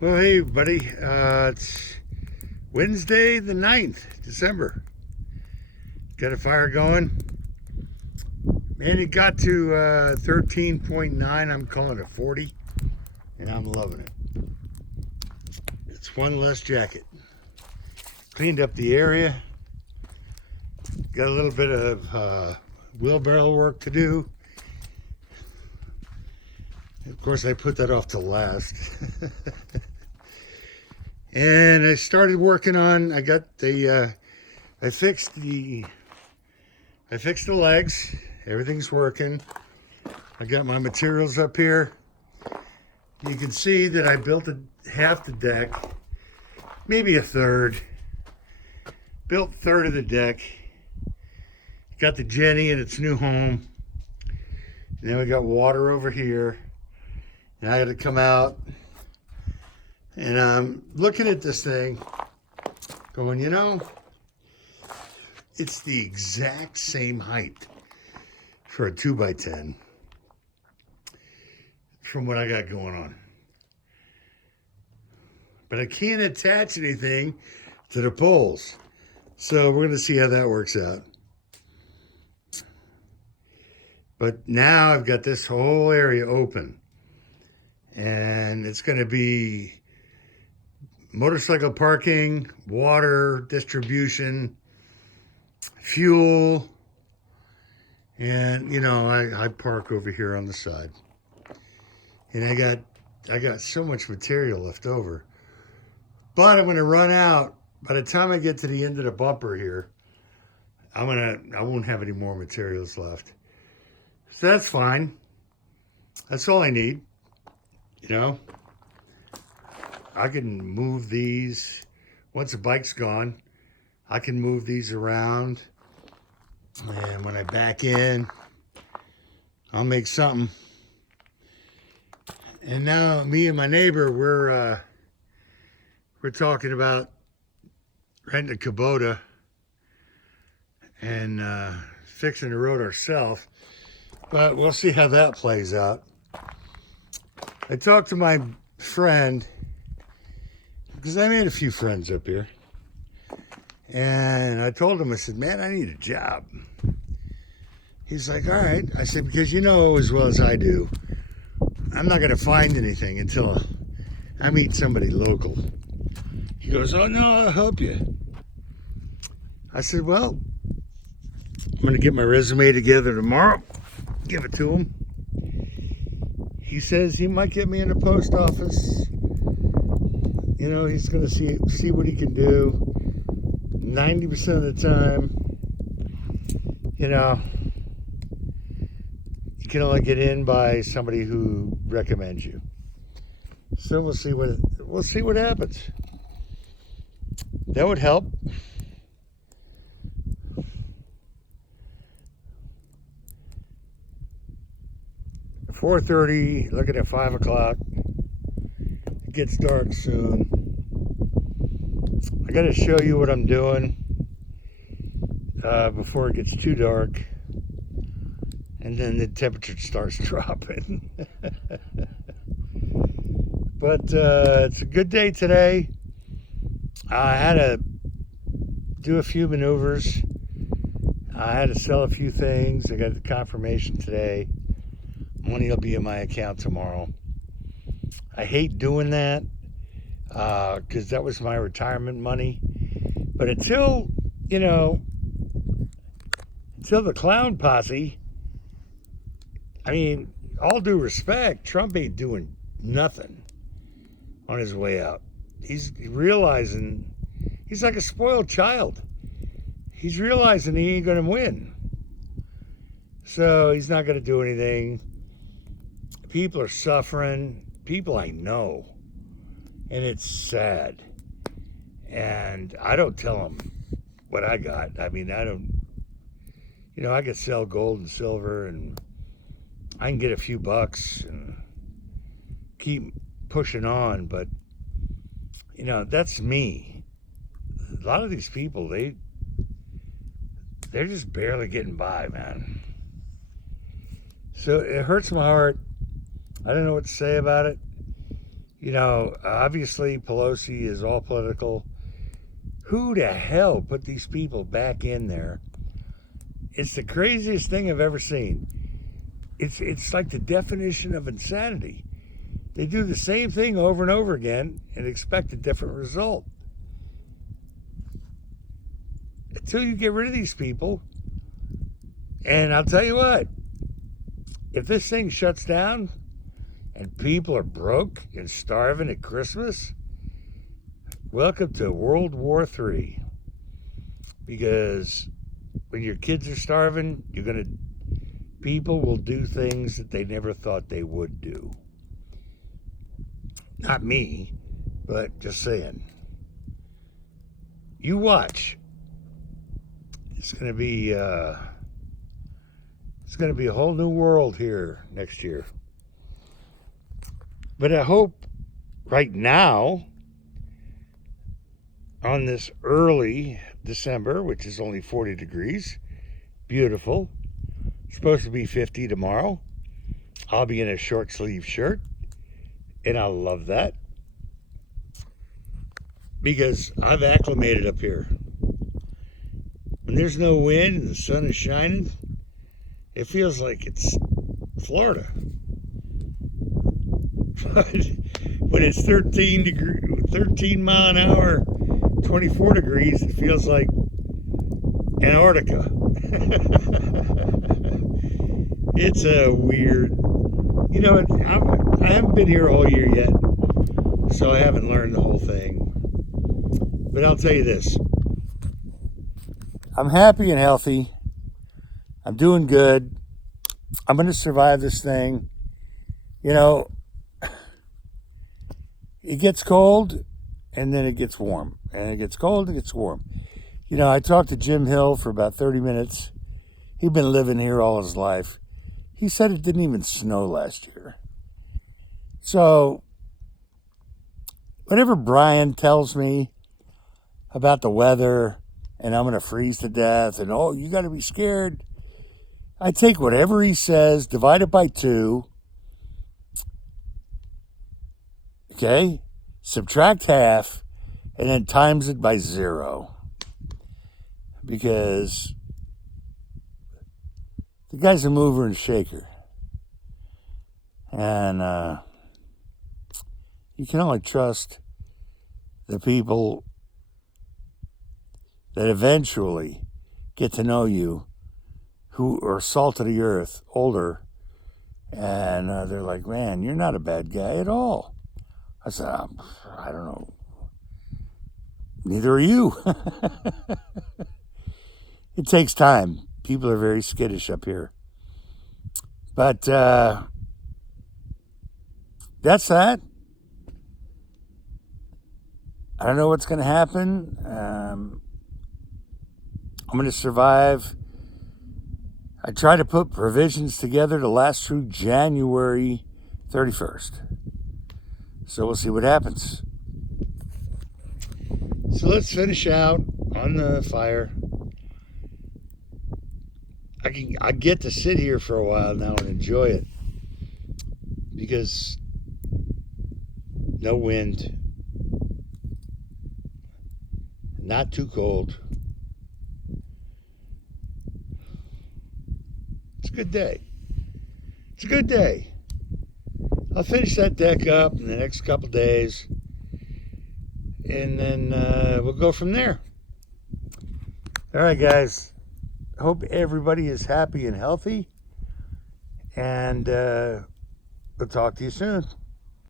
Well, hey, buddy. It's Wednesday, the 9th, December. Got a fire going. Man, it got to 13.9. I'm calling it 40, and I'm loving it. It's one less jacket. Cleaned up the area. Got a little bit of wheelbarrow work to do. Of course, I put that off to last. And I started working on. I got the. I fixed the legs. Everything's working. I got my materials up here. You can see that I built half the deck, maybe a third. Built third of the deck. Got the Jenny in its new home. And then we got water over here. And I got to come out. And I'm looking at this thing, going, it's the exact same height for a 2x10 from what I got going on. But I can't attach anything to the poles. So we're going to see how that works out. But now I've got this whole area open. And it's going to be motorcycle parking, water distribution, fuel, and I park over here on the side. And I got so much material left over. But I'm gonna run out. By the time I get to the end of the bumper here, I won't have any more materials left. So that's fine. That's all I need. I can move these. Once the bike's gone, I can move these around. And when I back in, I'll make something. And now me and my neighbor, we're talking about renting a Kubota and fixing the road ourselves. But we'll see how that plays out. I talked to my friend, because I made a few friends up here. And I told him, I said, man, I need a job. He's like, all right. I said, because you know as well as I do, I'm not going to find anything until I meet somebody local. He goes, oh, no, I'll help you. I said, well, I'm going to get my resume together tomorrow, give it to him. He says he might get me in the post office. He's going to see what he can do. 90% of the time, you can only get in by somebody who recommends you. So we'll see what happens. That would help. At 4:30, looking at 5 o'clock. It gets dark soon. I got to show you what I'm doing before it gets too dark. And then the temperature starts dropping. But it's a good day today. I had to do a few maneuvers. I had to sell a few things. I got the confirmation today. Money will be in my account tomorrow. I hate doing that because that was my retirement money. But until the clown posse, all due respect, Trump ain't doing nothing on his way out. He's realizing he's like a spoiled child. He's realizing he ain't going to win. So he's not going to do anything. People are suffering. People I know. And it's sad. And I don't tell them what I got. I don't, I could sell gold and silver and I can get a few bucks and keep pushing on, but that's me. A lot of these people, they're just barely getting by, man. So it hurts my heart. I don't know what to say about it. You know, obviously Pelosi is all political. Who the hell put these people back in there? It's the craziest thing I've ever seen. It's like the definition of insanity. They do the same thing over and over again and expect a different result. Until you get rid of these people, and I'll tell you what, if this thing shuts down and people are broke and starving at Christmas, welcome to World War III. Because when your kids are starving, people will do things that they never thought they would do. Not me, but just saying. You watch. It's gonna be a whole new world here next year. But I hope right now, on this early December, which is only 40 degrees, beautiful. It's supposed to be 50 tomorrow. I'll be in a short sleeve shirt, and I love that because I've acclimated up here. When there's no wind and the sun is shining, it feels like it's Florida. But when it's 13 mile an hour, 24 degrees, it feels like Antarctica. It's a weird, you know, I haven't been here all year yet, so I haven't learned the whole thing. But I'll tell you this. I'm happy and healthy. I'm doing good. I'm going to survive this thing. You know, it gets cold and then it gets warm. And it gets cold and it gets warm. You know, I talked to Jim Hill for about 30 minutes. He'd been living here all his life. He said it didn't even snow last year. So, whenever Brian tells me about the weather and I'm going to freeze to death and, oh, you got to be scared, I take whatever he says, divide it by 2, okay, subtract half, and then times it by 0. Because the guy's a mover and shaker. And you can only trust the people that eventually get to know you, who are salt of the earth, older, and they're like, man, you're not a bad guy at all. I said, I don't know. Neither are you. It takes time. People are very skittish up here. But that's that. I don't know what's going to happen. I'm going to survive. I try to put provisions together to last through January 31st. So we'll see what happens. So let's finish out on the fire. I get to sit here for a while now and enjoy it because no wind, not too cold. It's a good day. It's a good day. I'll finish that deck up in the next couple days, and then we'll go from there. All right, guys. Hope everybody is happy and healthy, and we'll talk to you soon.